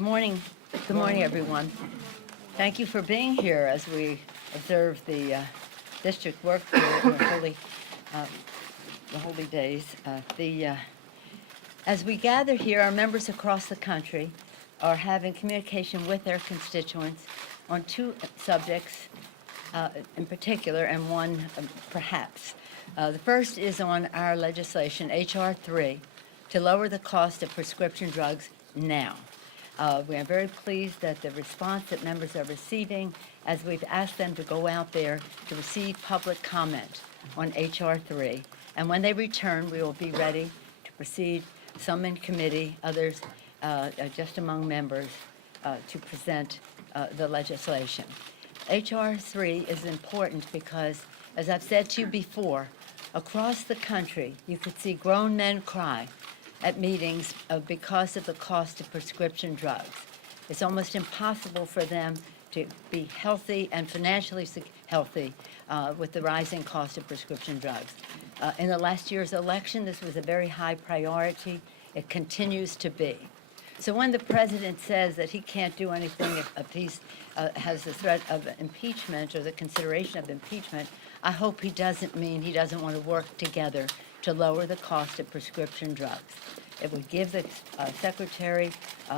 Good morning. Good morning, everyone. Thank you for being here as we observe the district work period and the holy days. As we gather here, our members across the country are having communication with their constituents on two subjects in particular, and one perhaps. The first is on our legislation, H.R. 3, to lower the cost of prescription drugs now. We are very pleased that the response that members are receiving as we've asked them to go out there to receive public comment on H.R. 3. And when they return, we will be ready to proceed, some in committee, others just among members, to present the legislation. H.R. 3 is important because, as I've said to you before, across the country, you could see grown men cry at meetings because of the cost of prescription drugs. It's almost impossible for them to be healthy and financially healthy with the rising cost of prescription drugs. In the last year's election, this was a very high priority. It continues to be. So when the president says that he can't do anything if he has the threat of impeachment or the consideration of impeachment, I hope he doesn't mean he doesn't want to work together to lower the cost of prescription drugs. It would give the secretary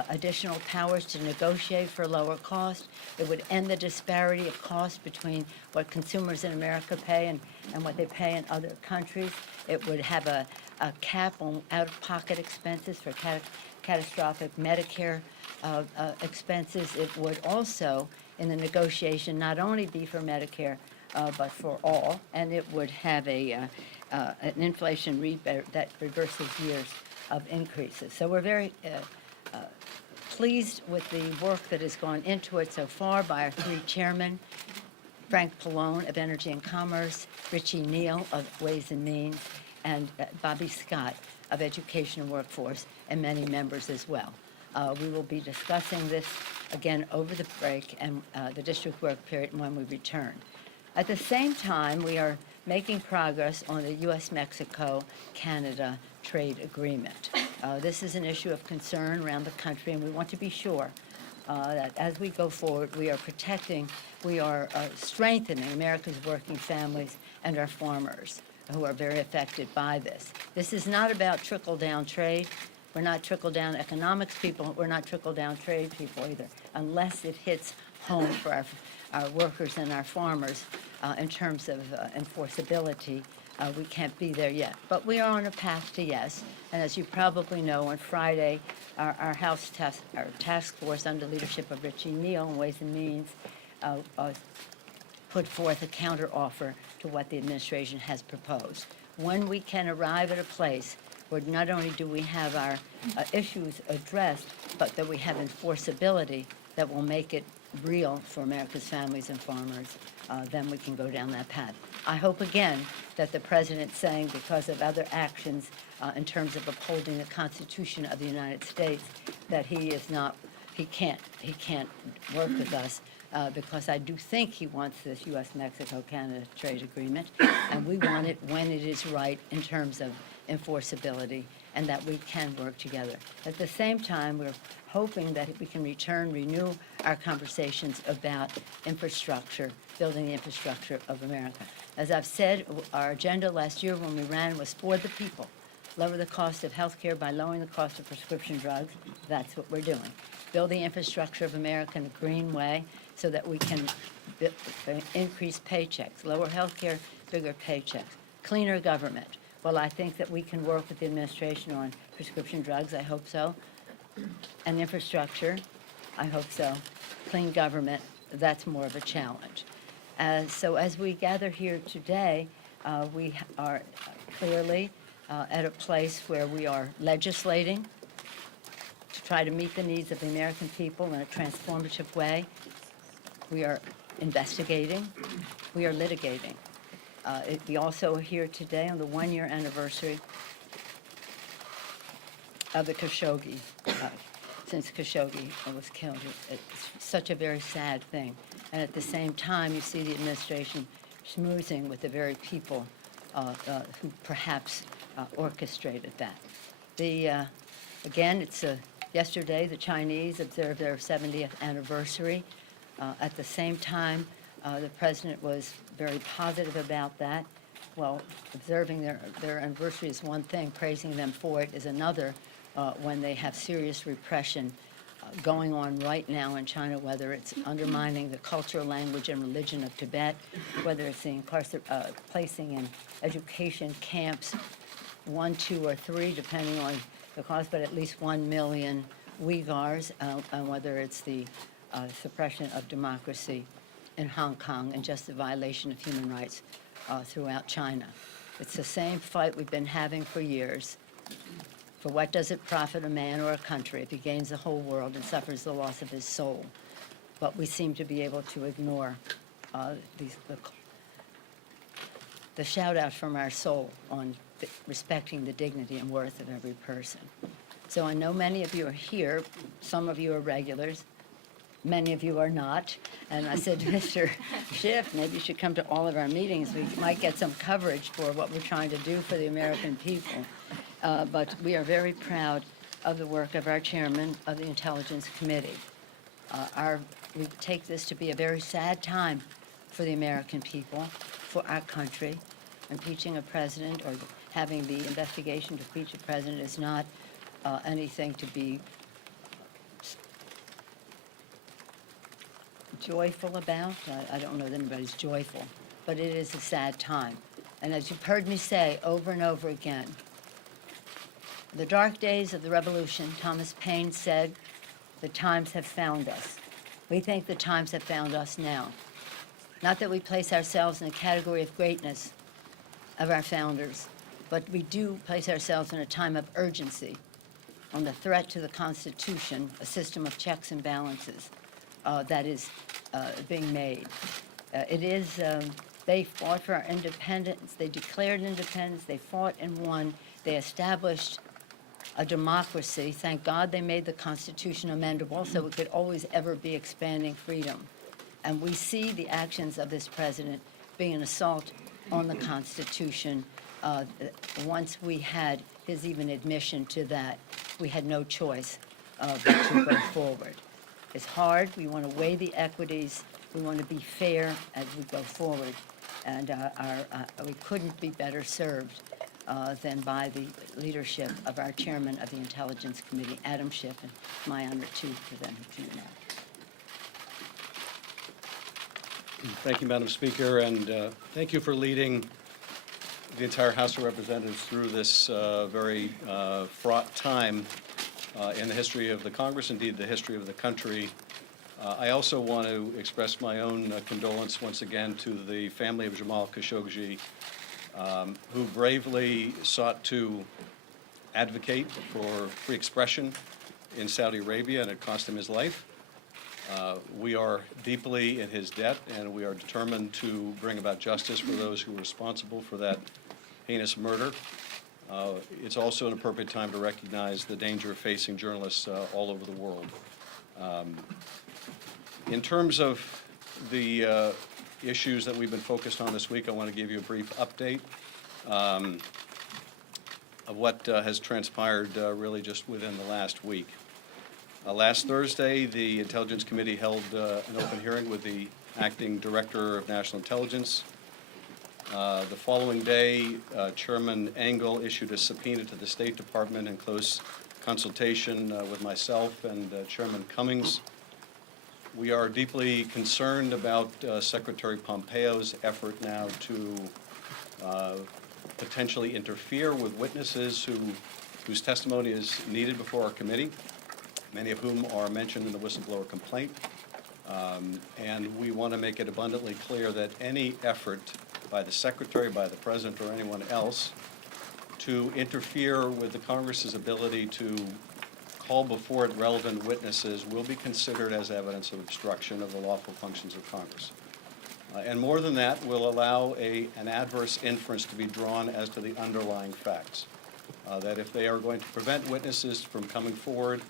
additional powers to negotiate for lower cost. It would end the disparity of cost between what consumers in America pay and what they pay in other countries. It would have a cap on out-of-pocket expenses for catastrophic Medicare expenses. It would also, in the negotiation, not only be for Medicare, but for all, and it would have an inflation rebate that reverses years of increases. So we're very pleased with the work that has gone into it so far by our three chairmen, Frank Pallone of Energy and Commerce, Richie Neal of Ways and Means, and Bobby Scott of Education and Workforce, and many members as well. We will be discussing this again over the break and the district work period when we return. At the same time, we are making progress on the U.S.-Mexico-Canada trade agreement. This is an issue of concern around the country, and we want to be sure that as we go forward, we are strengthening America's working families and our farmers who are very affected by this. This is not about trickle-down trade. We're not trickle-down economics people. We're not trickle-down trade people either, unless it hits home for our workers and our farmers in terms of enforceability. We can't be there yet, but we are on a path to yes. And as you probably know, on Friday, our task force under leadership of Richie Neal and Ways and Means put forth a counteroffer to what the administration has proposed. When we can arrive at a place where not only do we have our issues addressed, but that we have enforceability that will make it real for America's families and farmers, then we can go down that path. I hope again that the president saying because of other actions in terms of upholding the Constitution of the United States that he can't work with us because I do think he wants this U.S.-Mexico-Canada trade agreement, and we want it when it is right in terms of enforceability and that we can work together. At the same time, we're hoping that we can renew our conversations about infrastructure, building the infrastructure of America. As I've said, our agenda last year when we ran was for the people. Lower the cost of health care by lowering the cost of prescription drugs. That's what we're doing. Build the infrastructure of America in a green way so that we can increase paychecks, lower health care, bigger paychecks, cleaner government. Well, I think that we can work with the administration on prescription drugs. I hope so. And infrastructure, I hope so. Clean government, that's more of a challenge. So as we gather here today, we are clearly at a place where we are legislating to try to meet the needs of the American people in a transformative way. We are investigating. We are litigating. We also are here today on the one-year anniversary of the Khashoggi, since Khashoggi was killed. It's such a very sad thing. And at the same time, you see the administration schmoozing with the very people who perhaps orchestrated that. Again, it's Yesterday, the Chinese observed their 70th anniversary. At the same time, the president was very positive about that. Well, observing their anniversary is one thing, praising them for it is another, when they have serious repression going on right now in China, whether it's undermining the culture, language, and religion of Tibet, whether it's the placing in education camps, 1, 2, or 3, depending on the cause, but at least 1 million Uyghurs, and whether it's the suppression of democracy in Hong Kong and just the violation of human rights throughout China. It's the same fight we've been having for years. For what does it profit a man or a country if he gains the whole world and suffers the loss of his soul? But we seem to be able to ignore the shout out from our soul on respecting the dignity and worth of every person. So I know many of you are here. Some of you are regulars. Many of you are not. And I said to Mr. Schiff, maybe you should come to all of our meetings. We might get some coverage for what we're trying to do for the American people. But we are very proud of the work of our chairman of the Intelligence Committee. We take this to be a very sad time for the American people, for our country. Impeaching a president or having the investigation to impeach a president is not anything to be joyful about. I don't know that anybody's joyful, but it is a sad time. And as you've heard me say over and over again, the dark days of the revolution, Thomas Paine said, the times have found us. We think the times have found us now. Not that we place ourselves in the category of greatness of our founders, but we do place ourselves in a time of urgency on the threat to the Constitution, a system of checks and balances that is being made. They fought for our independence. They declared independence. They fought and won. They established a democracy. Thank God they made the Constitution amendable so it could always ever be expanding freedom. And we see the actions of this president being an assault on the Constitution. Once we had his even admission to that, we had no choice but to go forward. It's hard. We want to weigh the equities. We want to be fair as we go forward. And we couldn't be better served than by the leadership of our chairman of the Intelligence Committee, Adam Schiff, and my honor, too, for them to do that. Thank you, Madam Speaker, and thank you for leading the entire House of Representatives through this very fraught time in the history of the Congress, indeed the history of the country. I also want to express my own condolence once again to the family of Jamal Khashoggi, who bravely sought to advocate for free expression in Saudi Arabia, and it cost him his life. We are deeply in his debt, and we are determined to bring about justice for those who were responsible for that heinous murder. It's also an appropriate time to recognize the danger facing journalists all over the world. In terms of the issues that we've been focused on this week, I want to give you a brief update of what has transpired really just within the last week. Last Thursday, the Intelligence Committee held an open hearing with the Acting Director of National Intelligence. The following day, Chairman Engel issued a subpoena to the State Department in close consultation with myself and Chairman Cummings. We are deeply concerned about Secretary Pompeo's effort now to potentially interfere with witnesses whose testimony is needed before our committee, many of whom are mentioned in the whistleblower complaint. And we want to make it abundantly clear that any effort by the Secretary, by the President, or anyone else to interfere with the Congress's ability to call before it relevant witnesses will be considered as evidence of obstruction of the lawful functions of Congress. And more than that, will allow an adverse inference to be drawn as to the underlying facts. That if they are going to prevent witnesses from coming forward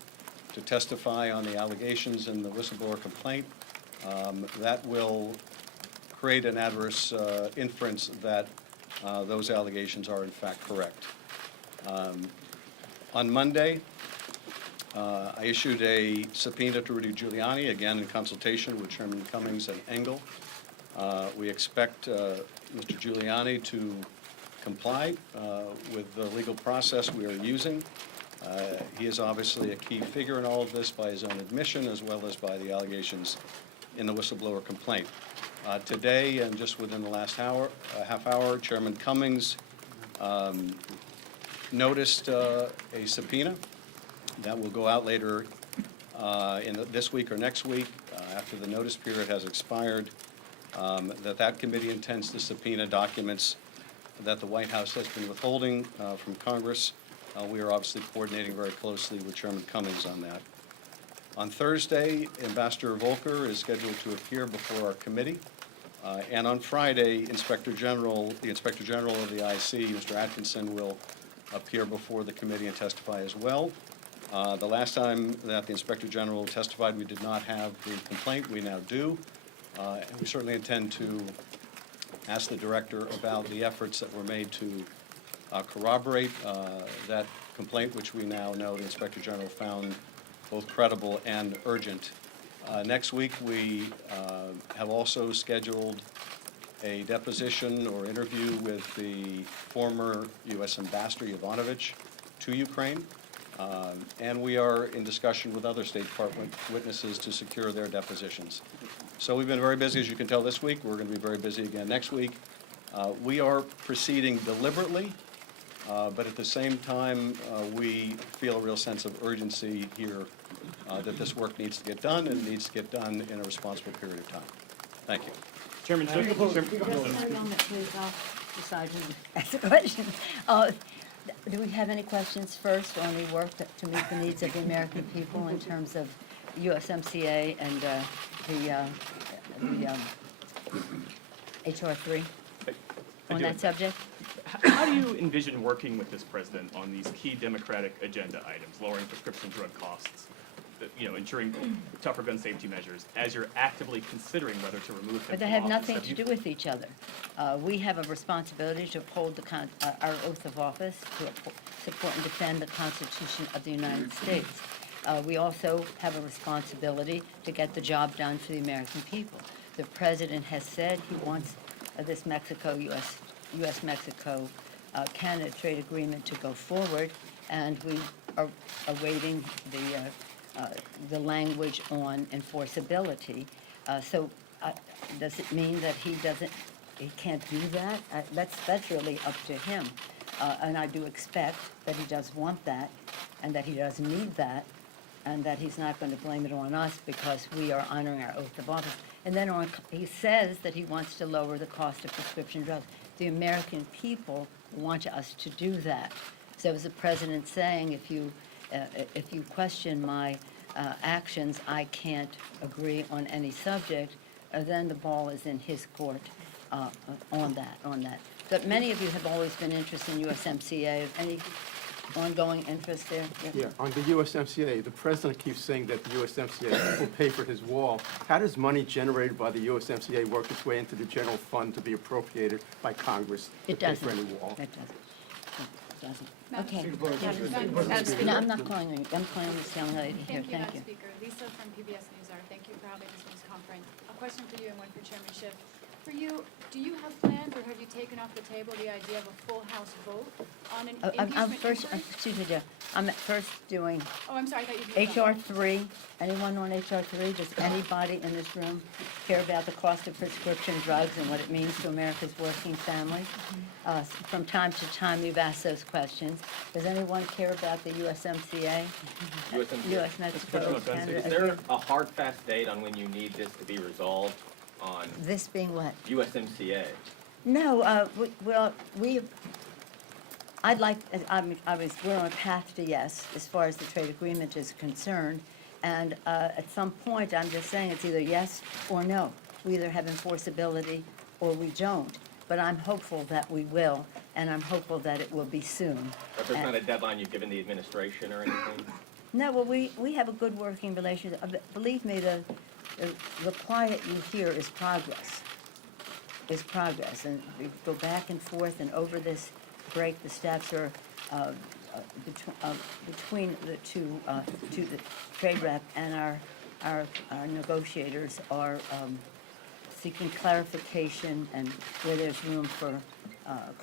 to testify on the allegations in the whistleblower complaint, that will create an adverse inference that those allegations are in fact correct. On Monday, I issued a subpoena to Rudy Giuliani, again in consultation with Chairman Cummings and Engel. We expect Mr. Giuliani to comply with the legal process we are using. He is obviously a key figure in all of this by his own admission, as well as by the allegations in the whistleblower complaint. Today, and just within the last half hour, Chairman Cummings noticed a subpoena that will go out later this week or next week, after the notice period has expired, that committee intends to subpoena documents that the White House has been withholding from Congress. We are obviously coordinating very closely with Chairman Cummings on that. On Thursday, Ambassador Volker is scheduled to appear before our committee. And on Friday, the Inspector General of the IC, Mr. Atkinson, will appear before the committee and testify as well. The last time that the Inspector General testified, we did not have the complaint. We now do. And we certainly intend to ask the Director about the efforts that were made to corroborate that complaint, which we now know the Inspector General found both credible and urgent. Next week, we have also scheduled a deposition or interview with the former U.S. Ambassador Yovanovitch to Ukraine, and we are in discussion with other State Department witnesses to secure their depositions. So we've been very busy, as you can tell, this week. We're going to be very busy again next week. We are proceeding deliberately, but at the same time, we feel a real sense of urgency here that this work needs to get done, and it needs to get done in a responsible period of time. Thank you. Chairman Schiff. Just a moment, please. I'll decide who to ask the question. Do we have any questions first on the work to meet the needs of the American people in terms of USMCA and the H.R. 3 on that subject? How do you envision working with this president on these key Democratic agenda items, lowering prescription drug costs, ensuring tougher gun safety measures, as you're actively considering whether to remove him But they from have office? nothing to do with each other. We have a responsibility to uphold our oath of office, to support and defend the Constitution of the United States. We also have a responsibility to get the job done for the American people. The president has said he wants this U.S.-Mexico Canada trade agreement to go forward, and we are awaiting the language on enforceability. Does it mean that he can't do that? That's really up to him. And I do expect that he does want that, and that he does need that, and that he's not going to blame it on us because we are honoring our oath of office. And then he says that he wants to lower the cost of prescription drugs. The American people want us to do that. So as the president saying, if you question my actions, I can't agree on any subject, then the ball is in his court on that. But many of you have always been interested in USMCA. Any ongoing interest there? Yeah, on the USMCA, the president keeps saying that the USMCA will pay for his wall. How does money generated by the USMCA work its way into the general fund to be appropriated by Congress to pay for any wall? It doesn't. Okay. Madam Speaker. No, I'm not calling on you. I'm calling on this young lady here. Thank you, Thank Madam you. Speaker. Lisa from PBS NewsHour. Thank you for having this news conference. A question for you and one for Chairman Schiff. For you, do you have plans or have you taken off the table the idea of a full House vote on an I'm impeachment first, inquiry? excuse me, Jeff. I'm first doing Oh, I'm sorry, I thought you were HR 3. Anyone on HR 3? Does anybody in this room care about the cost of prescription drugs and what it means to America's working families? From time to time, you've asked those questions. Does anyone care about the USMCA? USMCA. US-Mexico, Canada? Is there a hard, fast date on when you need this to be resolved on This being what? USMCA? No, I'd like, we're on a path to yes, as far as the trade agreement is concerned. And at some point, I'm just saying it's either yes or no. We either have enforceability or we don't. But I'm hopeful that we will, and I'm hopeful that it will be soon. But there's not a deadline you've given the administration or anything? No, well, we have a good working relationship. Believe me, the quiet you hear is progress. And we go back and forth, and over this break, the staffs are between the two, the trade rep and our negotiators are seeking clarification and where there's room for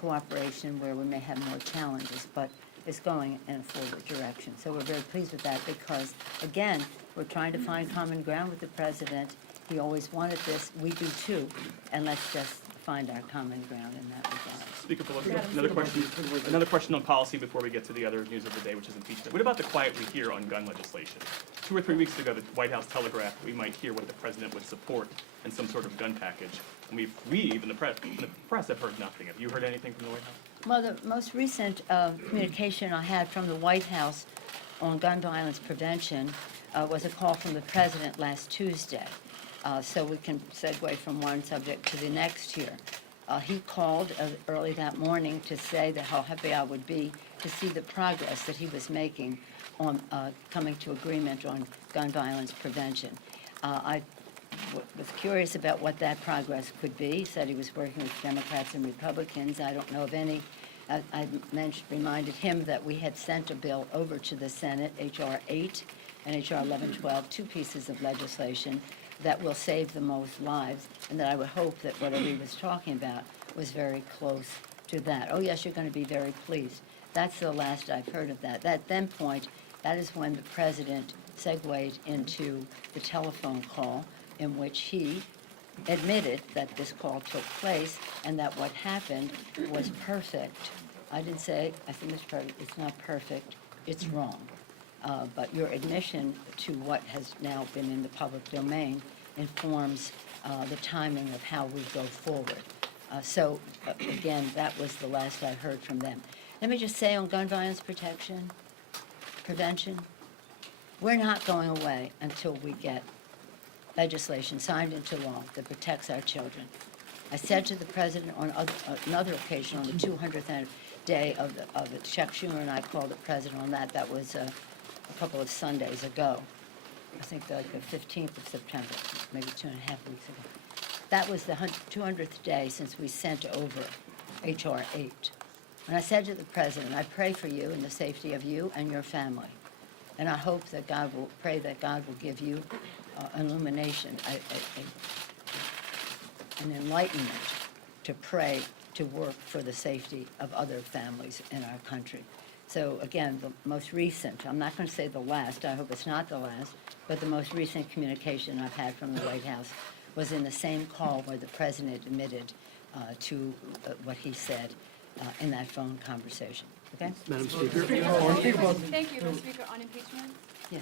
cooperation, where we may have more challenges, but it's going in a forward direction. So we're very pleased with that because, again, we're trying to find common ground with the president. He always wanted this. We do too. And let's just find our common ground in that regard. Speaker Pelosi, another question on policy before we get to the other news of the day, which is impeachment. What about the quiet we hear on gun legislation? 2 or 3 weeks ago, the White House telegraphed that we might hear what the president would support in some sort of gun package. And even the press have heard nothing. Have you heard anything from the White House? Well, the most recent communication I had from the White House on gun violence prevention was a call from the president last Tuesday. So we can segue from one subject to the next here. He called early that morning to say that how happy I would be to see the progress that he was making on coming to agreement on gun violence prevention. I was curious about what that progress could be. He said he was working with Democrats and Republicans. I don't know of any. I reminded him that we had sent a bill over to the Senate, H.R. 8 and H.R. 1112, 2 pieces of legislation that will save the most lives, and that I would hope that whatever he was talking about was very close to that. Oh, yes, you're going to be very pleased. That's the last I've heard of that. At that point, that is when the president segued into the telephone call in which he admitted that this call took place and that what happened was perfect. I didn't say, I said, Mr. President, it's not perfect, it's wrong. But your admission to what has now been in the public domain informs the timing of how we go forward. Again, that was the last I heard from them. Let me just say on gun violence prevention, we're not going away until we get legislation signed into law that protects our children. I said to the president on another occasion, on the 200th day of it, Chuck Schumer and I called the president on that. That was a couple of Sundays ago. I think the 15th of September, maybe 2.5 weeks ago. That was the 200th day since we sent over H.R. 8. And I said to the president, I pray for you and the safety of you and your family. And I hope that pray that God will give you an illumination, an enlightenment to pray, to work for the safety of other families in our country. So again, the most recent, I'm not going to say the last, I hope it's not the last, but the most recent communication I've had from the White House was in the same call where the president admitted to what he said in that phone conversation. Okay? Madam Speaker. Thank you, Mr. Speaker. On impeachment, Yeah.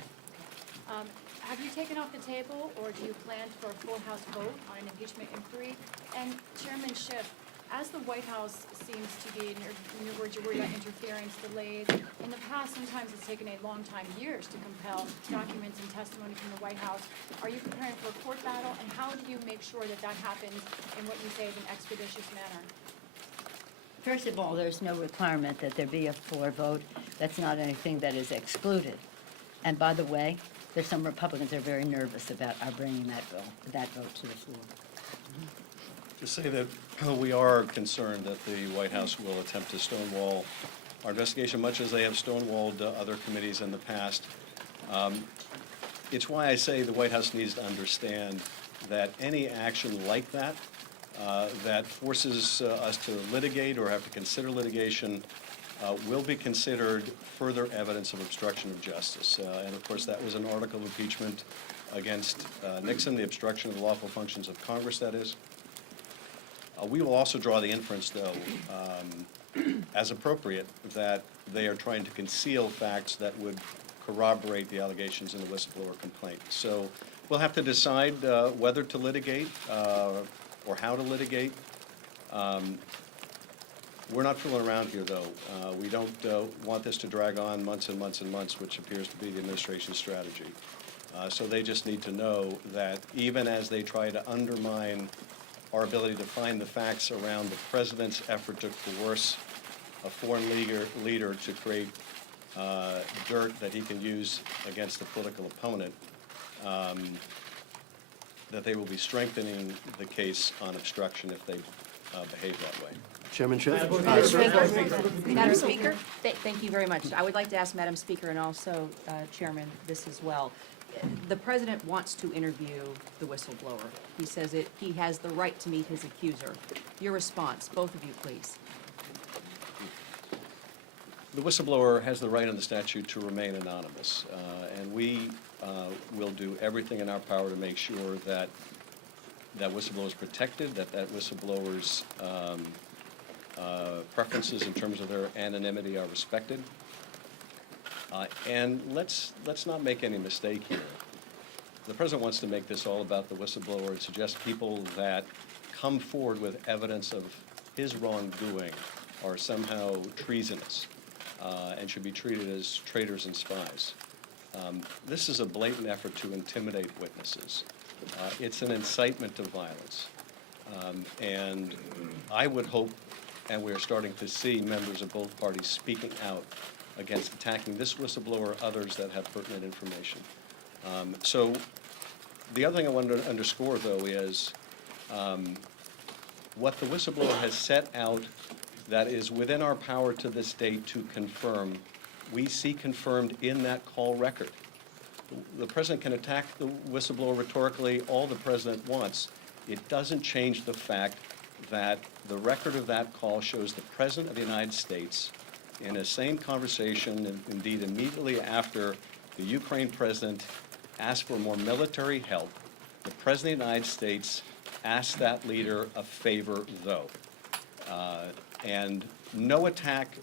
have you taken off the table, or do you plan for a full House vote on an impeachment inquiry? And Chairman Schiff, as the White House seems to be, in your words, you're worried about interference, delays. In the past, sometimes it's taken a long time, years, to compel documents and testimony from the White House. Are you preparing for a court battle, and how do you make sure that that happens in what you say is an expeditious manner? First of all, there's no requirement that there be a floor vote. That's not anything that is excluded. And by the way, there's some Republicans that are very nervous about our bringing that vote to the floor. To say that we are concerned that the White House will attempt to stonewall our investigation, much as they have stonewalled other committees in the past. It's why I say the White House needs to understand that any action like that, that forces us to litigate or have to consider litigation, will be considered further evidence of obstruction of justice. And of course, that was an article of impeachment against Nixon, the obstruction of the lawful functions of Congress, that is. We will also draw the inference, though, as appropriate, that they are trying to conceal facts that would corroborate the allegations in the whistleblower complaint. So we'll have to decide whether to litigate or how to litigate. We're not fooling around here, though. We don't want this to drag on months and months and months, which appears to be the administration's strategy. So they just need to know that even as they try to undermine our ability to find the facts around the president's effort to coerce a foreign leader to create dirt that he can use against the political opponent, that they will be strengthening the case on obstruction if they behave that way. Chairman Schiff? Madam Speaker, thank you very much. I would like to ask Madam Speaker and also Chairman this as well. The President wants to interview the whistleblower. He says he has the right to meet his accuser. Your response, both of you, please. The whistleblower has the right in the statute to remain anonymous, and we will do everything in our power to make sure that that whistleblower is protected, that whistleblower's preferences in terms of their anonymity are respected. And let's not make any mistake here. The President wants to make this all about the whistleblower and suggest people that come forward with evidence of his wrongdoing are somehow treasonous and should be treated as traitors and spies. This is a blatant effort to intimidate witnesses. It's an incitement to violence. And I would hope, and we're starting to see members of both parties speaking out against attacking this whistleblower or others that have pertinent information. So the other thing I wanted to underscore, though, is what the whistleblower has set out that is within our power to this date to confirm, we see confirmed in that call record. The President can attack the whistleblower rhetorically all the President wants. It doesn't change the fact that the record of that call shows the President of the United States in a same conversation, and indeed immediately after the Ukraine President asked for more military help, the President of the United States asked that leader a favor, though. And no attack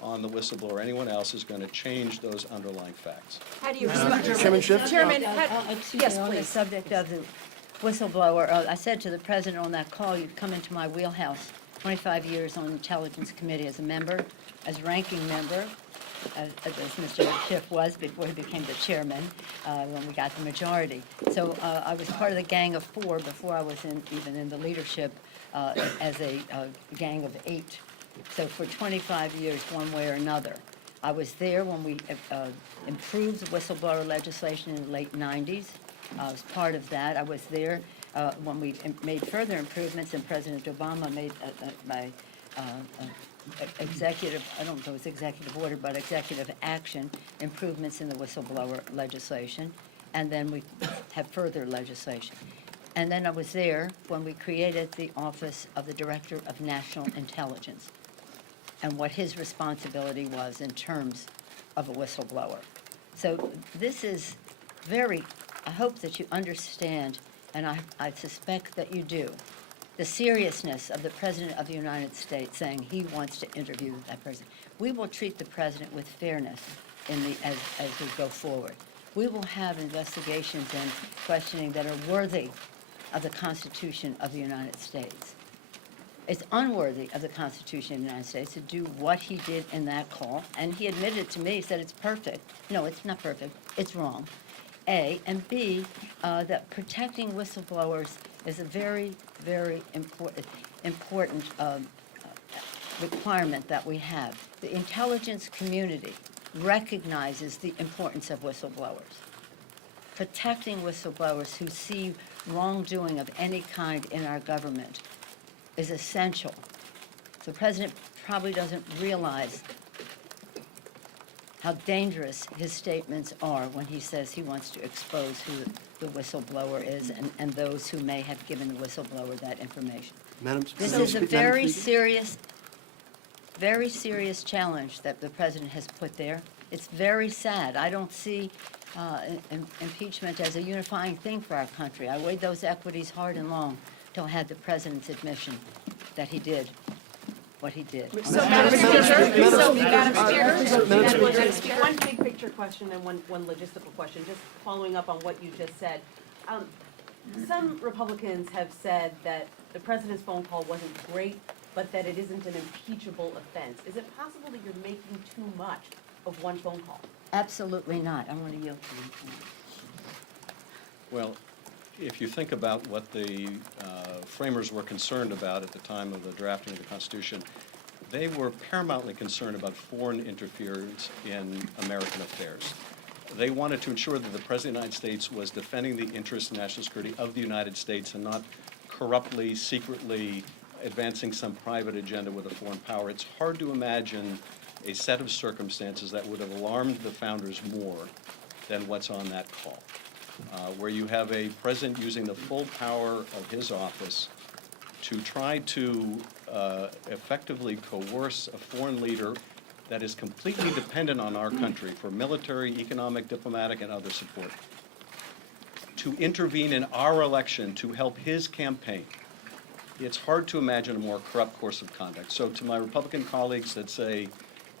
on the whistleblower or anyone else is going to change those underlying facts. How do you respond? Chairman Schiff? Chairman, Excuse yes, me, on the please. subject of the whistleblower, I said to the President on that call, you'd come into my wheelhouse, 25 years on the Intelligence Committee as a member, as ranking member, as Mr. Schiff was before he became the chairman, when we got the majority. So I was part of the Gang of Four before I was even in the leadership as a Gang of Eight. So for 25 years, one way or another. I was there when we improved whistleblower legislation in the late 90s. I was part of that. I was there when we made further improvements, and President Obama made by executive, I don't know if it was executive order, but executive action, improvements in the whistleblower legislation. And then we have further legislation. And then I was there when we created the Office of the Director of National Intelligence and what his responsibility was in terms of a whistleblower. So this is very, I hope that you understand, and I suspect that you do, the seriousness of the President of the United States saying he wants to interview that person. We will treat the President with fairness as we go forward. We will have investigations and questioning that are worthy of the Constitution of the United States. It's unworthy of the Constitution of the United States to do what he did in that call, and he admitted to me, he said it's perfect. No, it's not perfect, it's wrong. A, and B, that protecting whistleblowers is a very, very important requirement that we have. The intelligence community recognizes the importance of whistleblowers. Protecting whistleblowers who see wrongdoing of any kind in our government is essential. The President probably doesn't realize how dangerous his statements are when he says he wants to expose who the whistleblower is and those who may have given the whistleblower that information. This is a very serious challenge that the President has put there. It's very sad. I don't see impeachment as a unifying thing for our country. I weighed those equities hard and long till I had the President's admission that he did what he did. So, Madam Speaker, one big picture question and one logistical question, just following up on what you just said. Some Republicans have said that the President's phone call wasn't great, but that it isn't an impeachable offense. Is it possible that you're making too much of one phone call? Absolutely not. I want to yield to you. Well, if you think about what the framers were concerned about at the time of the drafting of the Constitution, they were paramountly concerned about foreign interference in American affairs. They wanted to ensure that the President of the United States was defending the interests and national security of the United States and not corruptly, secretly advancing some private agenda with a foreign power. It's hard to imagine a set of circumstances that would have alarmed the founders more than what's on that call, where you have a president using the full power of his office to try to effectively coerce a foreign leader that is completely dependent on our country for military, economic, diplomatic, and other support, to intervene in our election to help his campaign. It's hard to imagine a more corrupt course of conduct. So to my Republican colleagues that say,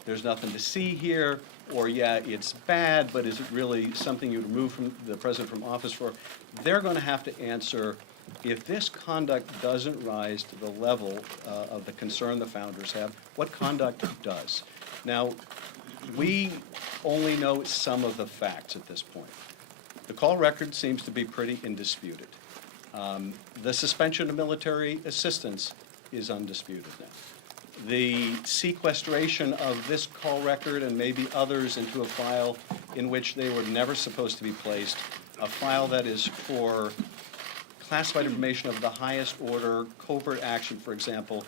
there's nothing to see here, or yeah, it's bad, but is it really something you'd remove from the president from office for? They're going to have to answer, if this conduct doesn't rise to the level of the concern the founders have, what conduct does? Now, we only know some of the facts at this point. The call record seems to be pretty indisputed. The suspension of military assistance is undisputed now. The sequestration of this call record and maybe others into a file in which they were never supposed to be placed, a file that is for classified information of the highest order, covert action, for example,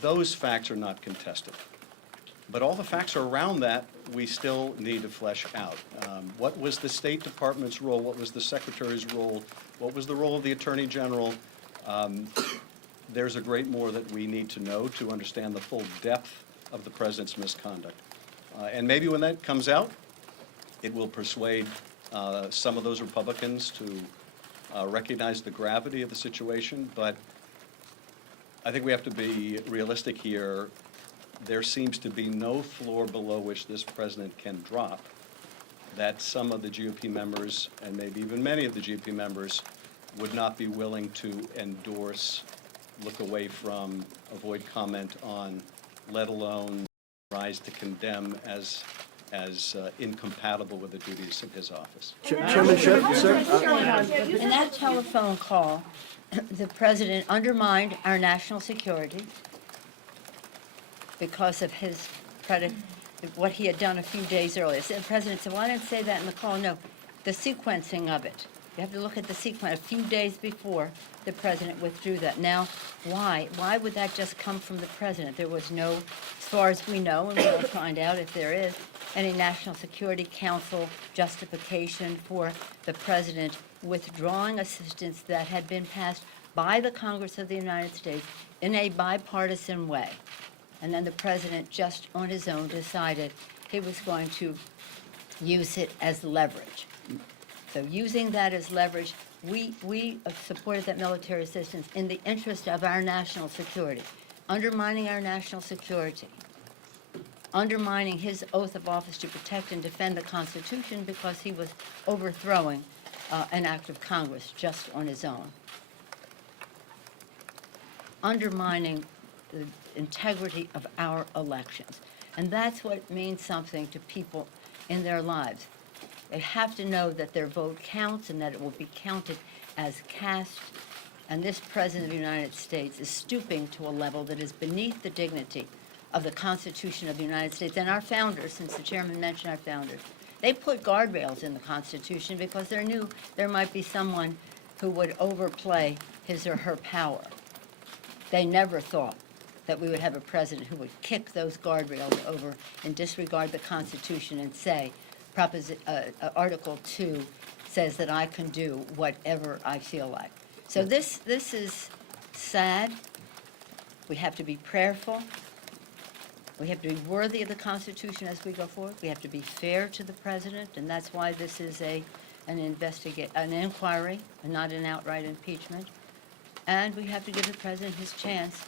those facts are not contested. But all the facts around that, we still need to flesh out. What was the State Department's role? What was the Secretary's role? What was the role of the Attorney General? There's a great more that we need to know to understand the full depth of the President's misconduct. And maybe when that comes out, it will persuade some of those Republicans to recognize the gravity of the situation. But I think we have to be realistic here. There seems to be no floor below which this president can drop that some of the GOP members, and maybe even many of the GOP members, would not be willing to endorse, look away from, avoid comment on, let alone rise to condemn as incompatible with the duties of his office. Chairman Schiff, sir? In that telephone call, the president undermined our national security because of his what he had done a few days earlier. So the president said, well, I didn't say that in the call. No, the sequencing of it. You have to look at the sequence. A few days before, the president withdrew that. Now, why? Why would that just come from the president? There was no, as far as we know, and we'll find out if there is, any National Security Council justification for the president withdrawing assistance that had been passed by the Congress of the United States in a bipartisan way. And then the president, just on his own, decided he was going to use it as leverage. So using that as leverage, we supported that military assistance in the interest of our national security, undermining our national security, undermining his oath of office to protect and defend the Constitution because he was overthrowing an act of Congress just on his own, undermining the integrity of our elections. And that's what means something to people in their lives. They have to know that their vote counts and that it will be counted as cast. And this President of the United States is stooping to a level that is beneath the dignity of the Constitution of the United States and our founders, since the chairman mentioned our founders. They put guardrails in the Constitution because they knew there might be someone who would overplay his or her power. They never thought that we would have a president who would kick those guardrails over and disregard the Constitution and say, Article 2 says that I can do whatever I feel like. So this is sad. We have to be prayerful. We have to be worthy of the Constitution as we go forward. We have to be fair to the president, and that's why this is an inquiry and not an outright impeachment. And we have to give the president his chance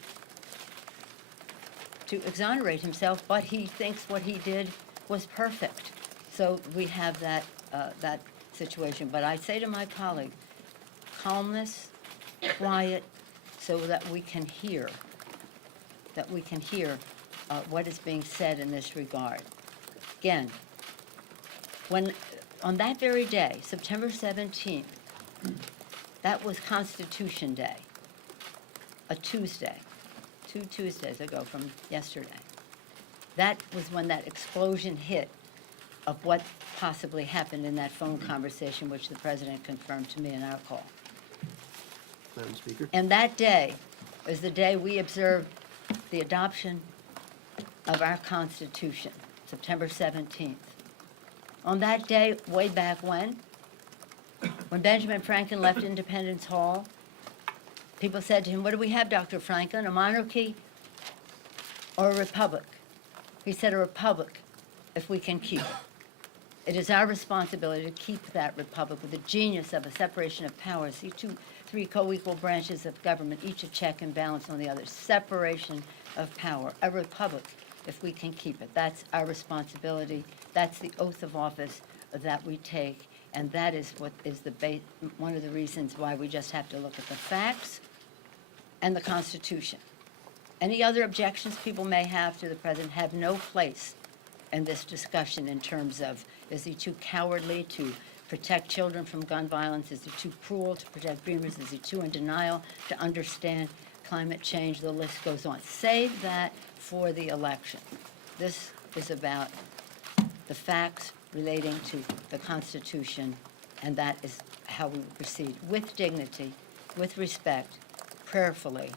to exonerate himself, but he thinks what he did was perfect. So we have that situation. But I say to my colleague, calmness, quiet, so that we can hear, what is being said in this regard. Again, when on that very day, September 17th, that was Constitution Day, a Tuesday, 2 Tuesdays ago from yesterday. That was when that explosion hit of what possibly happened in that phone conversation, which the president confirmed to me in our call. Madam Speaker? And that day, is the day we observe the adoption of our Constitution, September 17th. On that day, way back when Benjamin Franklin left Independence Hall, people said to him, "What do we have, Dr. Franklin, a monarchy or a republic?" He said, "A republic, if we can keep it." It is our responsibility to keep that republic with the genius of a separation of powers, the three co-equal branches of government, each a check and balance on the other. Separation of power, a republic, if we can keep it. That's our responsibility. That's the oath of office that we take, and that is what is one of the reasons why we just have to look at the facts and the Constitution. Any other objections people may have to the president have no place in this discussion in terms of, is he too cowardly to protect children from gun violence? Is he too cruel to protect dreamers? Is he too in denial to understand climate change? The list goes on. Save that for the election. This is about the facts relating to the Constitution, and that is how we will proceed, with dignity, with respect, prayerfully,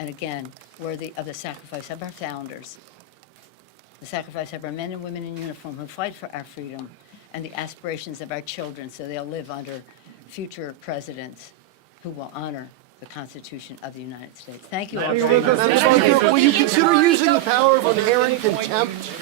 and again, worthy of the sacrifice of our founders, the sacrifice of our men and women in uniform who fight for our freedom, and the aspirations of our children so they'll live under future presidents who will honor the Constitution of the United States. Thank you all very much. Madam Speaker, will you consider using the power of inherent contempt?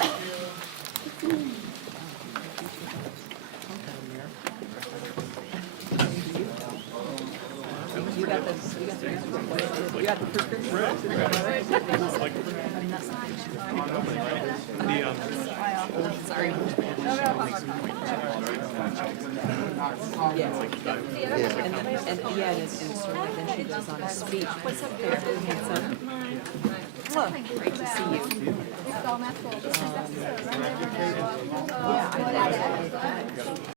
And sort of then she goes on a speech. What's up there? Handsome. Great to see you.